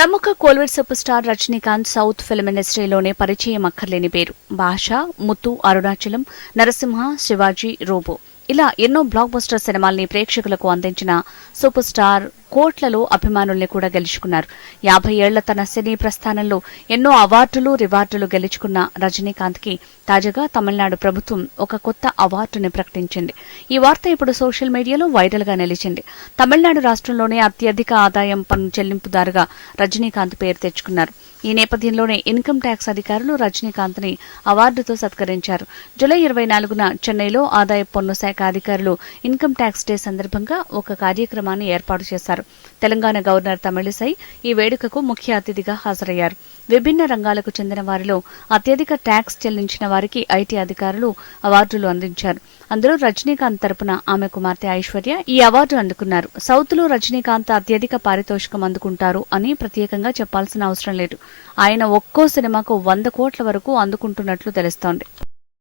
ప్రముఖ Kollywood super star Rajinikanth south film ఇండస్ట్రీలోనే పరిచయం అక్కర్లేని పేరు. భాష ముత్తు అరుణాచలం నరసింహ శివాజీ రోబో. ఇలా ఎన్నో బ్లాక్ బస్టర్ సినిమాల్ని ప్రేక్షకులకు అందించిన సూపర్ స్టార్ కోట్లలో అభిమానుల్ని కూడా గెలుచుకున్నారు. యాభై ఏళ్ళ తన సినీ ప్రస్థానంలో ఎన్నో అవార్డులు రివార్డులు గెలుచుకున్న రజనీకాంత్కి తాజాగా తమిళనాడు ప్రభుత్వం ఒక కొత్త అవార్డుని ప్రకటించింది. ఈ వార్త ఇప్పుడు సోషల్ మీడియాలో వైరల్గా నిలిచింది. తమిళనాడు రాష్ట్రంలోనే అత్యధిక ఆదాయం పన్ను చెల్లింపుదారుగా రజనీకాంత్ పేరు తెచ్చుకున్నారు. ఈ నేపథ్యంలోనే ఇన్కమ్ ట్యాక్స్ అధికారులు రజనీకాంత్ని అవార్డుతో సత్కరించారు. జూలై ఇరవై నాలుగున చెన్నైలో ఆదాయ పన్ను శాఖ అధికారులు ఇన్కమ్ ట్యాక్స్ డే సందర్భంగా ఒక కార్యక్రమాన్ని ఏర్పాటు చేశారు. తెలంగాణ గవర్నర్ తమిళిసై ఈ వేడుకకు ముఖ్య అతిథిగా హాజరయ్యారు. విభిన్న రంగాలకు చెందిన వారిలో అత్యధిక ట్యాక్స్ చెల్లించిన వారికి ఐటీ అధికారులు అవార్డులు అందించారు. అందులో రజనీకాంత్ తరపున ఆమె కుమార్తె ఐశ్వర్య ఈ అవార్డు అందుకున్నారు. సౌత్లో రజనీకాంత్ అత్యధిక పారితోషికం అందుకుంటారు అని ప్రత్యేకంగా చెప్పాల్సిన అవసరం లేదు. ఆయన ఒక్కో సినిమాకు వంద కోట్ల వరకు అందుకుంటున్నట్లు తెలుస్తోంది.